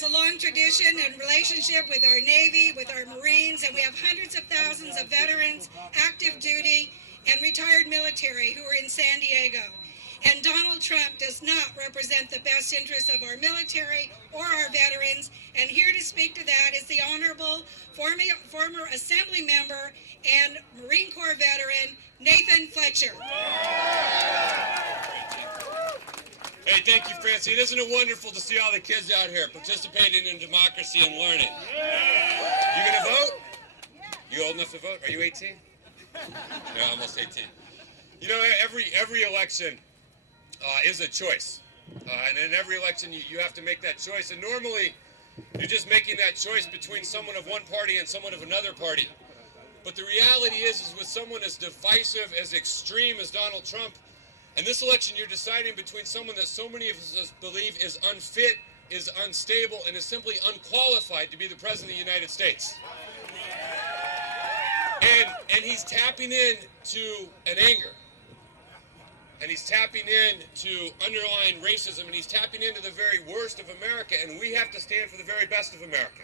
has a long tradition and relationship with our Navy, with our Marines, and we have hundreds of thousands of veterans, active duty, and retired military who are in San Diego. And Donald Trump does not represent the best interests of our military or our veterans. And here to speak to that is the Honorable former Assembly member and Marine Corps veteran, Nathan Fletcher. Hey, thank you, Francine. Isn't it wonderful to see all the kids out here participating in democracy and learning? You gonna vote? You old enough to vote? Are you 18? No, almost 18. You know, every election is a choice. And in every election, you have to make that choice. And normally, you're just making that choice between someone of one party and someone of another party. But the reality is with someone as divisive, as extreme as Donald Trump, in this election, you're deciding between someone that so many of us believe is unfit, is unstable, and is simply unqualified to be the President of the United States. And he's tapping into an anger. And he's tapping into underlying racism, and he's tapping into the very worst of America, and we have to stand for the very best of America.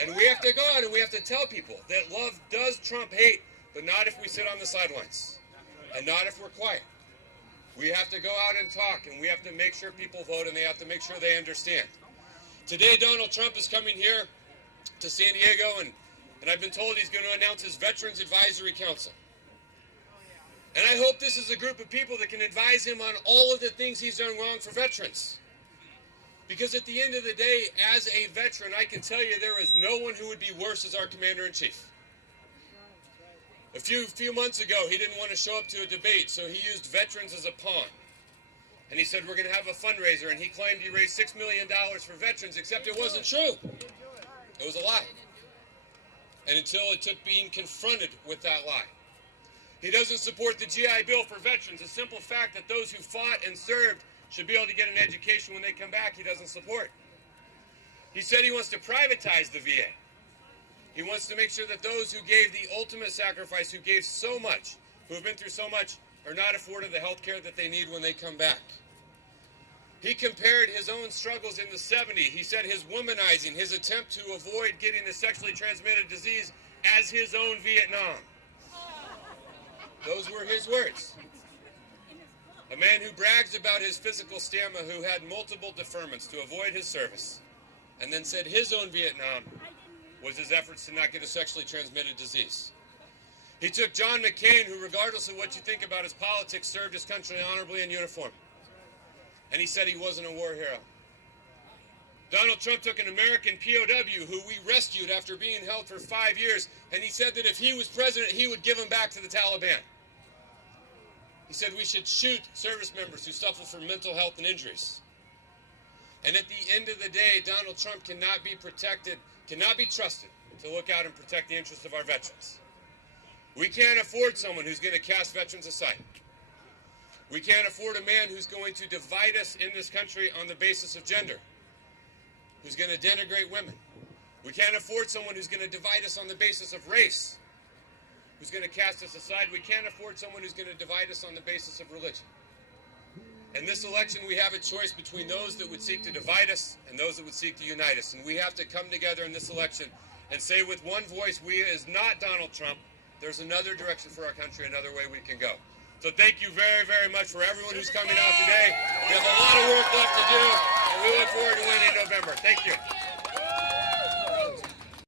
And we have to go out and we have to tell people that love does trump hate, but not if we sit on the sidelines, and not if we're quiet. We have to go out and talk, and we have to make sure people vote, and they have to make sure they understand. Today, Donald Trump is coming here to San Diego, and I've been told he's going to announce his Veterans Advisory Council. And I hope this is a group of people that can advise him on all of the things he's done wrong for veterans. Because at the end of the day, as a veteran, I can tell you there is no one who would be worse as our Commander-in-Chief. A few months ago, he didn't want to show up to a debate, so he used veterans as a pawn. And he said, we're going to have a fundraiser, and he claimed he raised $6 million for veterans, except it wasn't true. It was a lie. And until it took being confronted with that lie. He doesn't support the GI Bill for veterans, a simple fact that those who fought and served should be able to get an education when they come back, he doesn't support. He said he wants to privatize the VA. He wants to make sure that those who gave the ultimate sacrifice, who gave so much, who have been through so much, are not afforded the health care that they need when they come back. He compared his own struggles in the 70s. He said his womanizing, his attempt to avoid getting a sexually transmitted disease as his own Vietnam. Those were his words. A man who brags about his physical stamina, who had multiple deferments to avoid his service, and then said his own Vietnam was his efforts to not get a sexually transmitted disease. He took John McCain, who, regardless of what you think about his politics, served his country honorably in uniform. And he said he wasn't a war hero. Donald Trump took an American POW who we rescued after being held for 5 years, and he said that if he was president, he would give him back to the Taliban. He said we should shoot service members who suffer from mental health and injuries. And at the end of the day, Donald Trump cannot be protected, cannot be trusted to look out and protect the interests of our veterans. We can't afford someone who's going to cast veterans aside. We can't afford a man who's going to divide us in this country on the basis of gender, who's going to denigrate women. We can't afford someone who's going to divide us on the basis of race, who's going to cast us aside. We can't afford someone who's going to divide us on the basis of religion. In this election, we have a choice between those that would seek to divide us and those that would seek to unite us. And we have to come together in this election and say with one voice, we is not Donald Trump. There's another direction for our country, another way we can go. So thank you very, very much for everyone who's coming out today. We have a lot of work left to do, and we look forward to winning in November. Thank you.